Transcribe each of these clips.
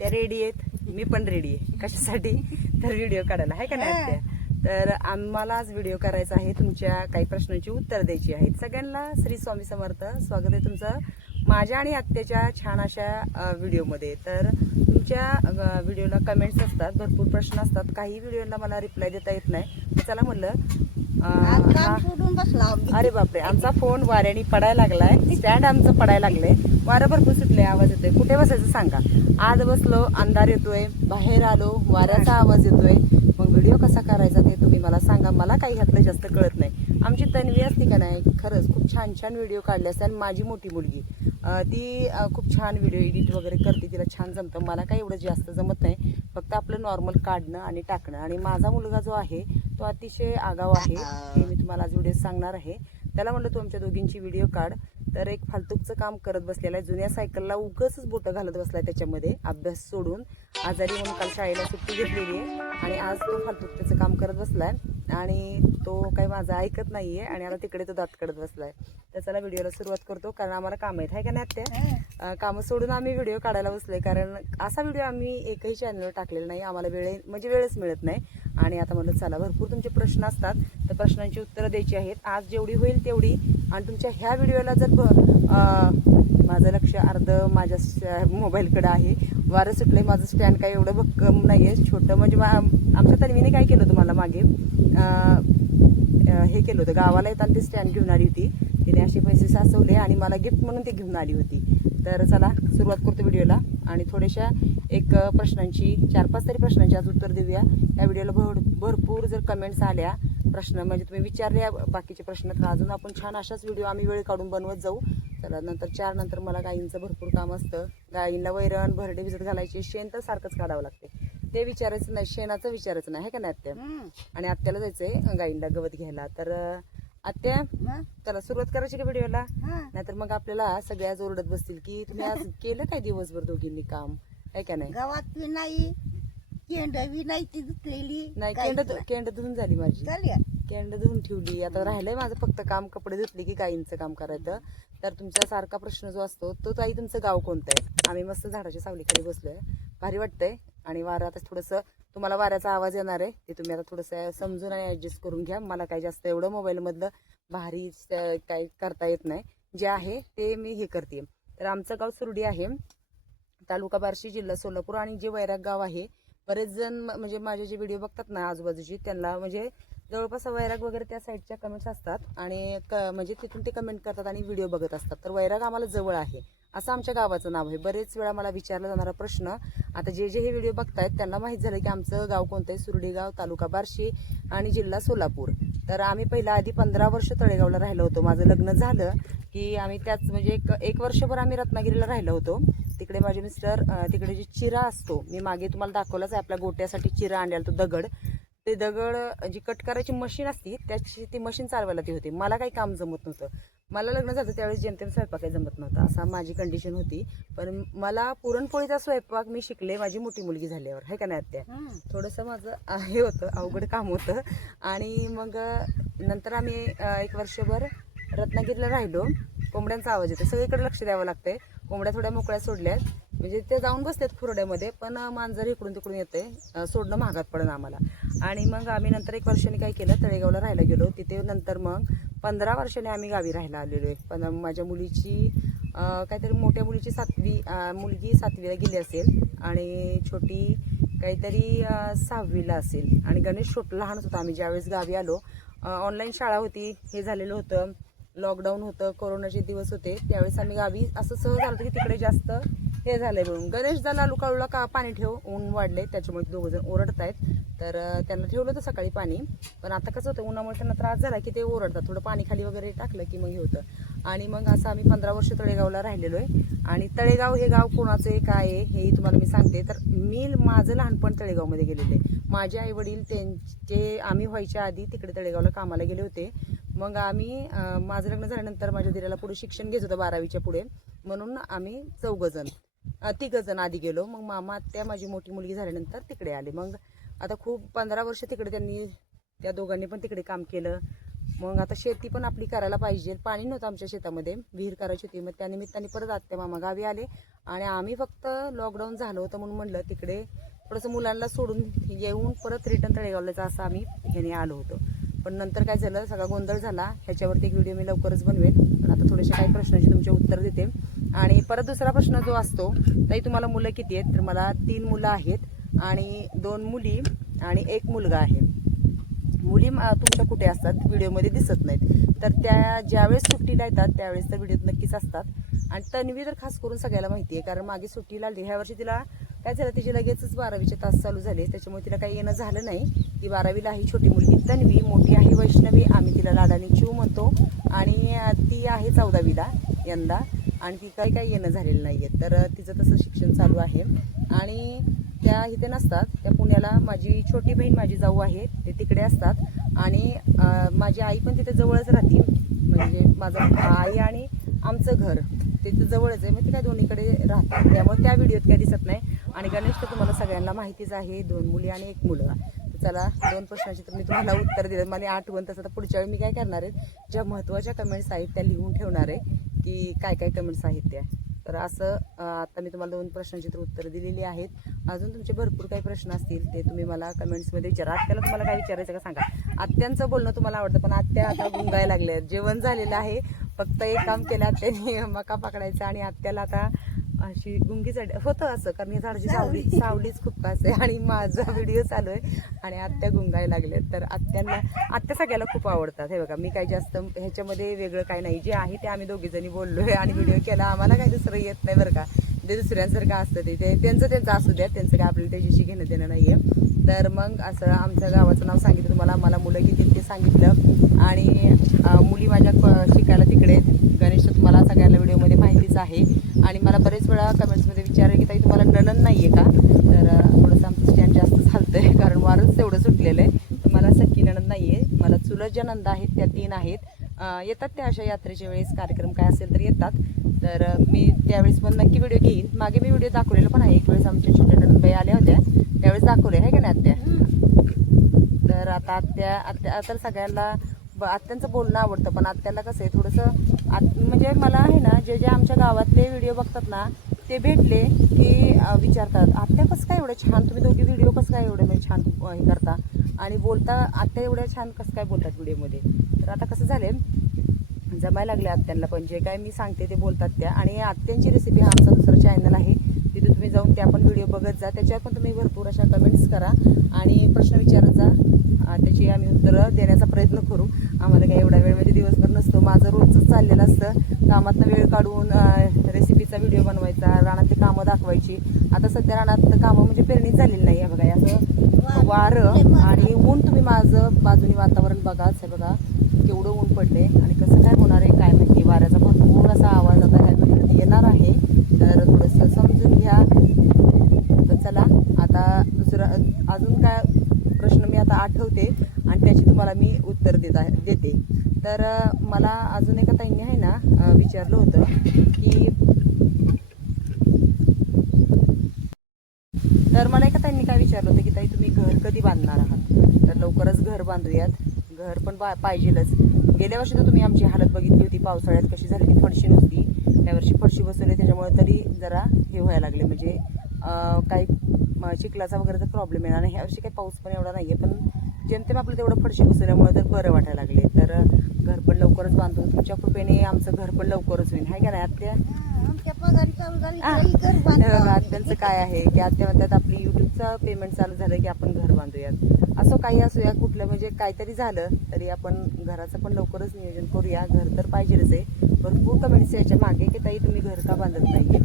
त्या रेडी आहेत, मी पण रेडी आहे. कशासाठी? तर व्हिडिओ काढायला, आहे का नाही आत्या? तर आम्हाला आज व्हिडिओ करायचा आहे, तुमच्या काही प्रश्नांची उत्तर द्यायची आहेत. सगळ्यांना श्री स्वामी समर्थ. स्वागत आहे तुमचं माझ्या आणि आत्याच्या छान अशा व्हिडिओमध्ये. तर तुमच्या व्हिडिओला कमेंट्स असतात, भरपूर प्रश्न असतात, काही व्हिडिओला मला रिप्लाय देता येत नाही. चला म्हणलं अरे बापरे, आमचा फोन वाऱ्याने पडायला लागलाय, स्टँड आमचं पडायला लागलंय, वारं भरपूर सुटले, आवाज येतोय. कुठे बसायचं सांगा? आत बसलो, अंधार येतोय, बाहेर आलो, वाऱ्याचा आवाज येतोय. मग व्हिडिओ कसा करायचा ते तुम्ही मला सांगा. मला काही ह्यातलं जास्त कळत नाही. आमची तन्वी असती का नाही, खरंच खूप छान छान व्हिडिओ काढले असते. आणि माझी मोठी मुलगी ती खूप छान व्हिडिओ एडिट वगैरे करते, तिला छान जमतं. मला काही एवढं जास्त जमत नाही, फक्त आपलं नॉर्मल काढणं आणि टाकणं. आणि माझा मुलगा जो आहे तो अतिशय आगाव आहे, हे मी तुम्हाला आज व्हिडिओ सांगणार आहे. त्याला म्हणलं तू आमच्या दोघींची व्हिडिओ काढ, तर एक फालतूकचं काम करत बसलेला आहे. जुन्या सायकलला उगाच बोटं घालत बसलाय त्याच्यामध्ये, अभ्यास सोडून. आजारी म्हणून काल शाळेला सुट्टी घेतलेली आहे आणि आज तो फालतूक त्याचं काम करत बसलाय आणि तो काही माझं ऐकत नाहीये. आणि आता तिकडे तो दात काढत बसलाय. तर चला व्हिडिओला सुरुवात करतो, कारण आम्हाला काम आहेत, आहे का नाही आत्या? कामं सोडून आम्ही व्हिडिओ काढायला बसलोय, कारण असा व्हिडिओ आम्ही एकही चॅनलवर टाकलेला नाही. आम्हाला वेळच मिळत नाही. आणि आता म्हणलं चला, भरपूर तुमचे प्रश्न असतात, तर प्रश्नांची उत्तरं द्यायची आहेत आज, जेवढी होईल तेवढी. आणि तुमच्या ह्या व्हिडिओला जर माझं लक्ष अर्ध माझ्या मोबाईलकडे आहे. वारं सुटलंय, माझं स्टँड काही एवढं भक्कम नाही आहे, छोटं. म्हणजे आमच्या तन्वीने काय केलं होतं, मला मागे हे केलं होतं, गावाला येताना ते स्टँड घेऊन आली होती. तिने असे पैसे साचवले आणि मला गिफ्ट म्हणून ते घेऊन आली होती. तर चला सुरुवात करतो व्हिडिओला. आणि थोड्याशा एक प्रश्नांची 4-5 तरी प्रश्नांची आज उत्तर देऊया. या व्हिडिओला भरपूर जर कमेंट्स आल्या, प्रश्न म्हणजे तुम्ही विचारले बाकीचे प्रश्न, तर अजून आपण छान अशाच व्हिडिओ आम्ही वेळ काढून बनवत जाऊ. चला, नंतर 4 नंतर मला गायींचं भरपूर काम असतं. गायींना वैरण भरडे भिजत घालायचे, शेण तर सारखंच काढावं लागते. ते विचारायचं नाही, शेणाचं विचारायचं नाही, आहे का नाही आत्या? आणि आत्याला जायचंय गायींना गवत घ्यायला. तर आत्या, चला सुरुवात करायची का व्हिडिओला? नाहीतर मग आपल्याला सगळ्याच ओरडत बसतील की तुम्ही आज केलं काय दिवसभर दोघींनी काम, आहे का नाही? गावात बी नाही, केंड बी नाही, ती धुतलेली नाही, केंड धुवून झाली माझी, केंड धुवून ठेवली. आता राहिलंय माझं फक्त काम, कपडे धुतले की गायींचं काम करायचं. तर तुमचा सारखा प्रश्न जो असतो तो, ताई तुमचं गाव कोणतं आहे? आम्ही मस्त झाडाच्या सावलीखाली बसलोय, भारी वाटतंय. आणि वारं आता थोडंसं, तुम्हाला वाऱ्याचा आवाज येणार आहे, ते तुम्ही आता थोडंसं समजून आणि ऍडजस्ट करून घ्या. मला काही जास्त एवढं मोबाईलमधलं भारी काही करता येत नाही, जे आहे ते मी हे करते. तर आमचं गाव सुरडी आहे, तालुका बार्शी, जिल्हा सोलापूर. आणि जे वैराग गाव आहे, बरेच जण म्हणजे माझे जे व्हिडिओ बघतात ना आजूबाजूची, त्यांना म्हणजे जवळपास वैराग वगैरे त्या साईडच्या कमेंट्स असतात आणि म्हणजे तिथून ते कमेंट करतात आणि व्हिडिओ बघत असतात. तर वैराग आम्हाला जवळ आहे असं आमच्या गावाचं नाव आहे. बरेच वेळा मला विचारला जाणारा प्रश्न, आता जे हे व्हिडिओ बघतायत त्यांना माहीत झालं की आमचं गाव कोणतं आहे. सुरडी गाव, तालुका बार्शी आणि जिल्हा सोलापूर. तर आम्ही पहिला आधी 15 वर्ष तळेगावला राहिलो होतो. माझं लग्न झालं की आम्ही त्याच म्हणजे एक वर्षभर आम्ही रत्नागिरीला राहिलो होतो. तिकडे माझे मिस्टर, तिकडे जे चिरा असतो, मी मागे तुम्हाला दाखवलाच आहे, आपल्या गोट्यासाठी चिरा आणलेला, तो दगड. ते दगड जी कट करायची मशीन असती, त्याची ती मशीन चालवायला ती होती. मला काही काम जमत नव्हतं. मला लग्न झालं त्यावेळेस जेमतेम स्वयंपाक काही जमत नव्हता, असा माझी कंडिशन होती. पण मला पुरणपोळीचा स्वयंपाक मी शिकले माझी मोठी मुलगी झाल्यावर, आहे का नाही आत्या? थोडंसं माझं हे होतं, अवघड काम होतं. आणि मग नंतर आम्ही 1 वर्षभर रत्नागिरीला राहिलो. कोंबड्यांचा आवाज येतो, सगळीकडे लक्ष द्यावं लागतंय. कोंबड्या थोड्या मोकळ्या सोडल्यात म्हणजे ते जाऊन बसतात खुरड्यामध्ये, पण मांजर इकडून तिकडून येते, सोडणं महागात पडणं आम्हाला. आणि मग आम्ही नंतर 1 वर्षाने काय केलं, तळेगावला राहायला गेलो. तिथे नंतर मग 15 वर्षाने आम्ही गावी राहायला आलेलो आहे. पण माझ्या मुलीची काहीतरी, मोठ्या मुलीची मुलगी 7वीला गेली असेल आणि छोटी काहीतरी 6वीला असेल. आणि गणेश लहानच होता आम्ही ज्यावेळेस गावी आलो. ऑनलाईन शाळा होती, हे झालेलं होतं, लॉकडाऊन होतं, कोरोनाचे दिवस होते. त्यावेळेस आम्ही गावी असं सहज आलं होतं की तिकडे जास्त हे झालंय म्हणून, गणेश झाला लुकाळूला का पाणी ठेव, ऊन वाढले, त्याच्यामुळे 2 जण ओरडतायत. तर त्यांना ठेवलं होतं सकाळी पाणी. पण आता कसं होतं, उन्हामुळे त्यांना त्रास झाला की ते ओरडतात, थोडं पाणी खाली वगैरे टाकलं की मग हे होतं. आणि मग असं आम्ही 15 वर्ष तळेगावला राहिलेलो आहे. आणि तळेगाव हे गाव कोणाचं आहे काय आहे हेही तुम्हाला मी सांगते. तर माझं लहानपण तळेगावमध्ये गेलेले. माझे आई वडील त्यांचे आम्ही व्हायच्या आधी तिकडे तळेगावला कामाला गेले होते. मग आम्ही माझं लग्न झाल्यानंतर माझ्या दिराला पुढे शिक्षण घ्यायचं होतं 12वीच्या पुढे, म्हणून आम्ही 3 जण आधी गेलो. मग मामा आत्या माझी मोठी मुलगी झाल्यानंतर तिकडे आले. मग आता खूप 15 वर्ष तिकडे त्या दोघांनी पण तिकडे काम केलं. मग आता शेती पण आपली करायला पाहिजे. पाणी नव्हतं आमच्या शेतामध्ये, विहीर करायची होती. मग त्यानिमित्ताने परत आत्या मामा गावी आले आणि आम्ही फक्त लॉकडाऊन झालं होतं म्हणून म्हणलं तिकडे थोडंसं मुलांना सोडून येऊन परत रिटर्न तळेगावला असं आम्ही ह्याने आलो होतो. पण नंतर काय झालं, सगळा गोंधळ झाला. ह्याच्यावरती एक व्हिडिओ मी लवकरच बनवेन. पण आता थोडेसे काही प्रश्नांची तुमचे उत्तर देते. आणि परत दुसरा प्रश्न जो असतो, ताई तुम्हाला मुलं किती आहेत? तर मला 3 मुलं आहेत आणि 2 मुली आणि 1 मुलगा आहे. मुली तुमच्या कुठे असतात व्हिडिओमध्ये दिसत नाहीत, तर त्या ज्यावेळेस सुट्टीला येतात त्यावेळेस तर व्हिडिओत नक्कीच असतात. आणि तन्वी तर खास करून सगळ्याला माहिती आहे, कारण मागे सुट्टीला आली. ह्या वर्षी तिला काय झालं, तिची लगेचच 12वीचे तास चालू झाले, त्याच्यामुळे तिला काही येणं झालं नाही. ती 12वीला आहे छोटी मुलगी तन्वी, मोठी आहे वैष्णवी, आम्ही तिला लाडाने चिव म्हणतो, आणि ती आहे 14वीला यंदा, आणि ती काही येणं झालेलं नाहीये. तर तिचं तसं शिक्षण चालू आहे. आणि त्या इथे नसतात, त्या पुण्याला. माझी छोटी बहीण माझी जाऊ आहे, ते तिकडे असतात. आणि माझी आई पण तिथे जवळच राहते, म्हणजे माझं आई आणि आमचं घर तिथं जवळच आहे, मग ते काय दोन्हीकडे राहतात, त्यामुळे त्या व्हिडिओत काय दिसत नाही. आणि गणेश तर तुम्हाला सगळ्यांना माहितीच आहे, 2 मुली आणि 1 मुलगा. तर चला 2 प्रश्नाची तर मी तुम्हाला उत्तर दिलं. मला आठवण तसं तर पुढच्या वेळी मी काय करणार आहे, ज्या महत्त्वाच्या कमेंट्स आहेत त्या लिहून ठेवणार आहे की काय काय कमेंट्स आहेत त्या. तर असं आता मी तुम्हाला 2 प्रश्नांची तर उत्तर दिलेली आहेत. अजून तुमचे भरपूर काही प्रश्न असतील ते तुम्ही मला कमेंट्समध्ये विचारा. आत्याला तुम्हाला काय विचारायचं का सांगा. आत्यांचं बोलणं तुम्हाला आवडतं, पण आत्या आता गुंगायला लागल्या. जेवण झालेलं आहे, फक्त एक काम केलं आत्याने, मका पकडायचा, आणि आत्याला आता अशी गुंगी होतं असं, कारण या झाडाची सावलीच खूप खास आहे आणि माझा व्हिडिओ चालू आहे आणि आत्या गुंगायला लागले. तर आत्या सगळ्याला खूप आवडतात. हे बघा, मी काही जास्त ह्याच्यामध्ये वेगळं काही नाही, जे आहे ते आम्ही दोघीजणी बोललोय आणि व्हिडिओ केला. आम्हाला काही दुसरं येत नाही बरं का, ते दुसऱ्यांसारखं असतं, ते त्यांचं असू द्या, त्यांचं काय आपल्याला त्याच्याशी घेणं देणं नाहीये. तर मग असं आमच्या गावाचं नाव सांगितलं तुम्हाला, मला मुलं किती ते सांगितलं, आणि मुली माझ्या शिकायला तिकडे. गणेश तुम्हाला सगळ्यांना व्हिडिओमध्ये माहितीच आहे. आणि मला बरेच वेळा कमेंट्समध्ये विचारले की ताई तुम्हाला नणंद नाही आहे का. तर थोडंसं आमचं स्टँड जास्त चालतंय, कारण वारच तेवढं सुटलेलं आहे. तर मला सख्खी नणंद नाही आहे, मला चुलत ज्या नंदा आहेत त्या 3 आहेत. येतात त्या अशा यात्रेच्या वेळेस, कार्यक्रम काय असेल तर येतात. तर मी त्यावेळेस पण नक्की व्हिडिओ घेईन. मागे मी व्हिडिओ दाखवलेला पण आहे, एक वेळेस आमच्या छोट्या नणंदबाई आल्या होत्या, त्यावेळेस दाखवले आहे का नाही आत्या. तर आता आत्या तर सगळ्यांना आत्यांचं बोलणं आवडतं, पण आत्याला कसं आहे थोडंसं म्हणजे मला आहे ना, जे आमच्या गावातले व्हिडिओ बघतात ना ते भेटले की विचारतात, आत्या कसं काय एवढं छान, तुम्ही दोघी व्हिडिओ कसं काय एवढं म्हणजे छान हे करता आणि बोलता, आत्या एवढ्या छान कसं काय बोलतात व्हिडिओमध्ये. तर आता कसं झालंय, जमायला लागले आत्यांना, पण जे काय मी सांगते ते बोलतात त्या. आणि आत्यांची रेसिपी हा आमचा दुसरा चॅनल आहे, तिथे तुम्ही जाऊन त्या पण व्हिडिओ बघत जा, त्याच्यावर पण तुम्ही भरपूर अशा कमेंट्स करा आणि प्रश्न विचारत जा, त्याची आम्ही उत्तरं देण्याचा प्रयत्न करू. आम्हाला काही एवढा वेळ म्हणजे दिवसभर नसतो, माझं रोजच चाललेलं असतं, कामातनं वेळ काढून रेसिपीचा व्हिडिओ बनवायचा, रानातली कामं दाखवायची. आता सध्या रानात कामं म्हणजे पेरणीच झालेली नाही आहे बघा, असं वारं आणि ऊन, तुम्ही माझं बाजूनी वातावरण बघाच आहे बघा, केवढं ऊन पडले आणि कसं काय होणार आहे काय माहिती. वाऱ्याचा भरपूर असा आवाज आता ह्या येणार आहे, तर थोडंसं समजून घ्या. तर चला आता दुसरं अजून काय प्रश्न मी आता आठवते आणि त्याची तुम्हाला मी उत्तर देते. तर मला अजून एका ताईंनी आहे ना विचारलं होतं की, तर मला एका ताईंनी काय विचारलं होतं की ताई तुम्ही घर कधी बांधणार आहात. तर लवकरच घर बांधूयात, घर पण पाहिजेलच. गेल्या वर्षी तर तुम्ही आमची हालत बघितली होती, पावसाळ्यात कशी झाली ती, फरशी नव्हती. त्यावर्षी फरशी बसवली, त्याच्यामुळे तरी जरा हे व्हायला लागले, म्हणजे काही चिखलाचा वगैरे तर प्रॉब्लेम येणार नाही. ह्या वर्षी काही पाऊस पण एवढा नाही आहे, पण जेमतेम आपलं तेवढं फरशी बसवल्यामुळे तर बरं वाटायला लागले. तर घर पण लवकरच बांधू, तुमच्या कृपेने आमचं घर पण लवकरच होईल, आहे का नाही आत्या. आत्यांचं काय आहे की आत्या म्हणतात आपली युट्यूबचं पेमेंट चालू झालं की आपण घर बांधूयात. असं काही असूया, कुठलं म्हणजे काहीतरी झालं तरी आपण घराचं पण लवकरच नियोजन करूया. घर तर पाहिजेच आहे. भरपूर कमेंट्स याच्या मागे की ताई तुम्ही घर का बांधत नाही.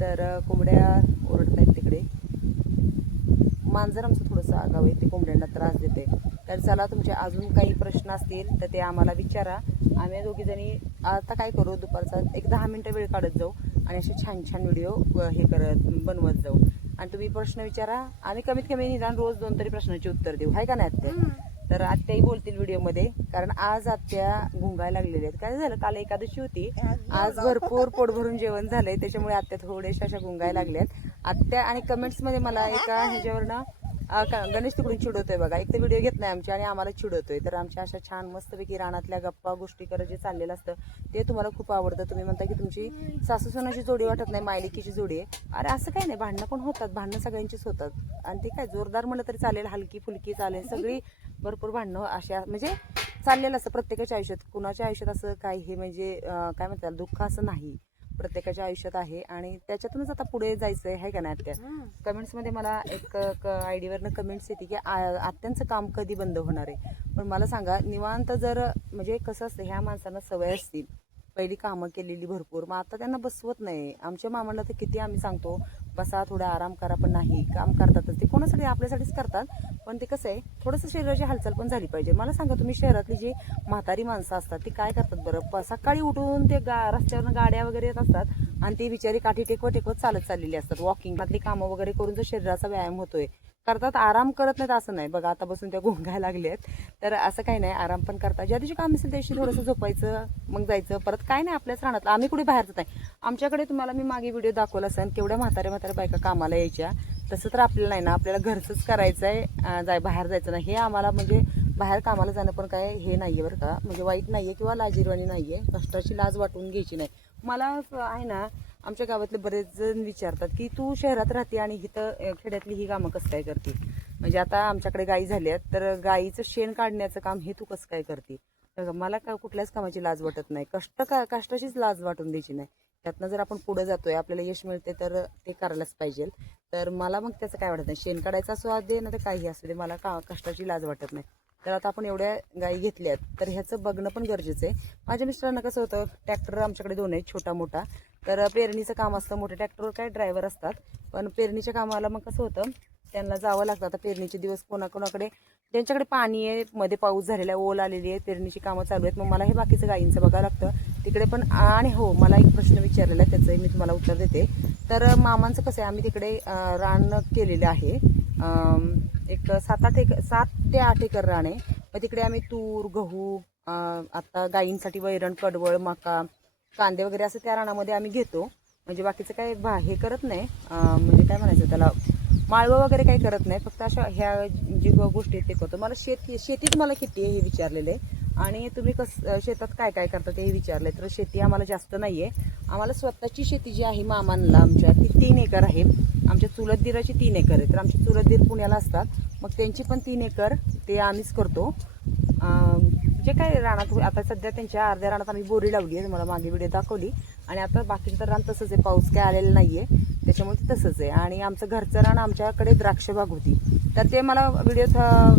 तर कोंबड्या ओरडत आहेत तिकडे, मांजर आमचं थोडंसं आगाव आहे, ते कोंबड्यांना त्रास देते. तर चला तुमचे अजून काही प्रश्न असतील तर ते आम्हाला विचारा. आम्ही दोघी जणी आता काय करू, दुपारचा एक 10 मिनिटं वेळ काढत जाऊ आणि असे छान छान व्हिडिओ हे बनवत जाऊ. आणि तुम्ही प्रश्न विचारा, आम्ही कमीत कमी निदान रोज 2 तरी प्रश्नाची उत्तर देऊ, आहे का नाही आत्या. तर आत्याही बोलतील व्हिडिओमध्ये, कारण आज आत्या गुंगायला लागलेल्या आहेत. काय झालं, काल एकादशी होती, आज भरपूर पोट भरून जेवण झालंय, त्याच्यामुळे आत्या थोड्याशा अशा गुंगायला लागल्यात आत्या. आणि कमेंट्समध्ये मला एका ह्याच्यावरनं गणेश तिकडून चिडवतोय बघा. एक तर व्हिडिओ घेत नाही आमचे आणि आम्हाला चिडवतोय. तर आमच्या अशा छान मस्तपैकी रानातल्या गप्पा गोष्टी करत जे चाललेलं असतं ते तुम्हाला खूप आवडतं. तुम्ही म्हणता की तुमची सासू सुनाची जोडी वाटत नाही, मायलिकीची जोडी आहे. अरे असं काही नाही, भांडणं पण होतात, भांडणं सगळ्यांचीच होतात. आणि ते काय जोरदार म्हणलं तरी चालेल, हलकी फुलकी चालेल, सगळी भरपूर भांडणं अशा म्हणजे चाललेलं असतं प्रत्येकाच्या आयुष्यात. कुणाच्या आयुष्यात असं काही हे म्हणजे काय म्हणतात दुःख असं नाही, प्रत्येकाच्या आयुष्यात आहे आणि त्याच्यातूनच आता पुढे जायचं आहे का नाही. आत्या कमेंट्समध्ये मला एक आयडीवरनं कमेंट्स येते की आत्यांचं काम कधी बंद होणार आहे. पण मला सांगा, निवांत जर म्हणजे कसं असतं, ह्या माणसांना सवय असतील पहिली कामं केलेली भरपूर, मग आता त्यांना बसवत नाही. आमच्या मामांना तर किती आम्ही सांगतो बसा थोडा आराम करा, पण नाही, काम करतातच ते. कोणासाठी? आपल्यासाठीच करतात. पण ते कसं आहे, थोडंसं शरीराची हालचाल पण झाली पाहिजे. मला सांगा, तुम्ही शहरातली जी म्हातारी माणसं असतात ती काय करतात बरं? सकाळी उठून ते रस्त्यावरून गाड्या वगैरे येत असतात आणि ती बिचारी काठी टेकवत चालत चाललेली असतात. वॉकिंग मधली कामं वगैरे करून जो शरीराचा व्यायाम होतोय करतात, आराम करत नाहीत असं नाही बघा. आता बसून त्या गुंगायला लागले आहेत, तर असं काही नाही, आराम पण करतात. ज्या दिवशी काम असेल त्या दिवशी थोडंसं झोपायचं, मग जायचं परत. काय नाही, आपल्याच राहणार, आम्ही कुठे बाहेर जात नाही. आमच्याकडे तुम्हाला मी मागे व्हिडिओ दाखवला असेल केवढ्या म्हाताऱ्या बायका कामाला यायच्या. तसं तर आपल्याला नाही ना, आपल्याला घरचंच करायचं आहे, बाहेर जायचं नाही. हे आम्हाला म्हणजे बाहेर कामाला जाणं पण काय हे नाहीये बरं का, म्हणजे वाईट नाहीये किंवा लाजिरवाणी नाहीये. कष्टाची लाज वाटून घ्यायची नाही. मला आहे ना, आमच्या गावातले बरेच जण विचारतात की तू शहरात राहते आणि इथं खेड्यातली ही कामं कसं काय करते. म्हणजे आता आमच्याकडे गायी झाल्यात, तर गायीचं शेण काढण्याचं काम हे तू कसं काय करते. तर मला कुठल्याच कामाची लाज वाटत नाही. कष्टाचीच लाज वाटून द्यायची नाही. त्यातनं जर आपण पुढे जातोय, आपल्याला यश मिळते, तर ते करायलाच पाहिजे. तर मला मग त्याचं काय वाटत नाही. शेण काढायचा स्वाद दे ना, तर काही असू दे, मला कष्टाची लाज वाटत नाही. तर आता आपण एवढ्या गायी घेतल्यात, तर ह्याचं बघणं पण गरजेचं आहे. माझ्या मिस्टरांना कसं होतं, ट्रॅक्टर आमच्याकडे 2 आहेत, छोटा मोठा. तर पेरणीचं काम असतं, मोठ्या ट्रॅक्टरवर काय ड्रायव्हर असतात, पण पेरणीच्या कामाला मग कसं होतं, त्यांना जावं लागतं. आता पेरणीचे दिवस कोणाकोणाकडे ज्यांच्याकडे पाणी आहे, मध्ये पाऊस झालेला आहे, ओल आलेली आहे, पेरणीची कामं चालू आहेत, मग मला हे बाकीचं गायींचं बघावं लागतं तिकडे पण. आणि हो, मला एक प्रश्न विचारलेला आहे, त्याचंही मी तुम्हाला उत्तर देते. तर मामांचं कसं आहे, आम्ही तिकडे रान केलेलं आहे, एक 7 ते 8 एकर रान आहे. मग तिकडे आम्ही तूर, गहू, आता गायींसाठी वैरण, कडवळ, मका, कांदे वगैरे असं त्या रानामध्ये आम्ही घेतो. म्हणजे बाकीचं काय हे करत नाही, म्हणजे काय म्हणायचं त्याला, माळवं वगैरे काही करत नाही. फक्त अशा ह्या जी गोष्टी ते करतो. मला शेतीत मला किती आहे हे विचारलेलं आहे, आणि तुम्ही शेतात काय काय करता ते विचारलंय. तर शेती आम्हाला जास्त नाहीये. आम्हाला स्वतःची शेती जी आहे मामांना आमच्या, ती 3 एकर आहे. आमच्या चुलत दिराची 3 एकर आहे. तर आमचे चुलत दीर पुण्याला असतात, मग त्यांची पण 3 एकर ते आम्हीच करतो. जे काय रानात आता सध्या त्यांच्या अर्ध्या रानात आम्ही बोरी लावली आहे, तुम्हाला मागे व्हिडिओ दाखवली. आणि आता बाकीचं तर रान तसंच आहे, पाऊस काय आलेला नाहीये, त्याच्यामुळे ते तसंच आहे. आणि आमचं घरचं रान, आमच्याकडे द्राक्षबाग होती. तर ते मला व्हिडिओत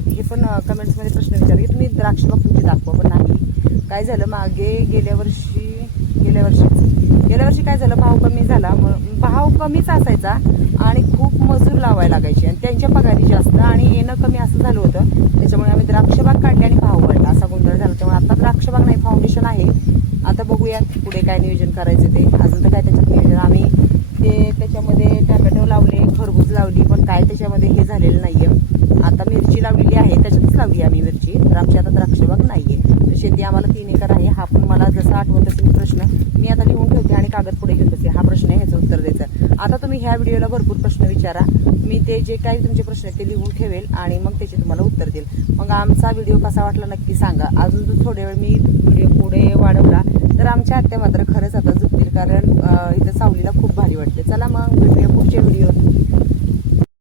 हे पण कमेंट्समध्ये प्रश्न विचारले की तुम्ही द्राक्षबाग तुमची दाखवा, पण नाही. काय झालं, मागे गेल्या वर्षी काय झालं, भाव कमी झाला. भाव कमीच असायचा आणि खूप मजूर लावायला लागायचे आणि त्यांच्या पगारी जास्त आणि येणं कमी असं झालं होतं. त्याच्यामुळे आम्ही द्राक्षबाग काढली आणि भाव वाढला, असा गोंधळ झाला. त्यामुळे आता द्राक्षबाग नाही, फाउंडेशन आहे. आता बघूया पुढे काय नियोजन करायचं ते. अजून तर काय त्याच्यात नियोजन, आम्ही ते त्याच्यामध्ये टोमॅटो लावले, खरबूज लावली, पण काय त्याच्यामध्ये हे झालेलं नाहीये. आता मिरची लावलेली आहे, त्याच्यातच लावली आम्ही मिरची. तर आमची आता द्राक्षबाग नाहीये. तर शेती आम्हाला 3 एकर आहे. हा पण मला जसं आठवत असेल प्रश्न मी आता लिहून ठेवते आणि कागद पुढे घेऊन बसते. हा प्रश्न आहे, ह्याचं उत्तर द्यायचं. आता तुम्ही ह्या व्हिडिओला भरपूर प्रश्न विचारा, मी ते जे काही तुमचे प्रश्न आहेत ते लिहून ठेवेल आणि मग त्याचे तुम्हाला उत्तर देईल. मग आमचा व्हिडिओ कसा वाटला नक्की सांगा. अजून जर थोड्या वेळ मी व्हिडिओ पुढे वाढवला तर आमच्या आत्या मात्र खरंच आता झुकतील, कारण इथं सावलीला खूप भारी वाटते. चला मग भेटूया पुढच्या व्हिडिओ.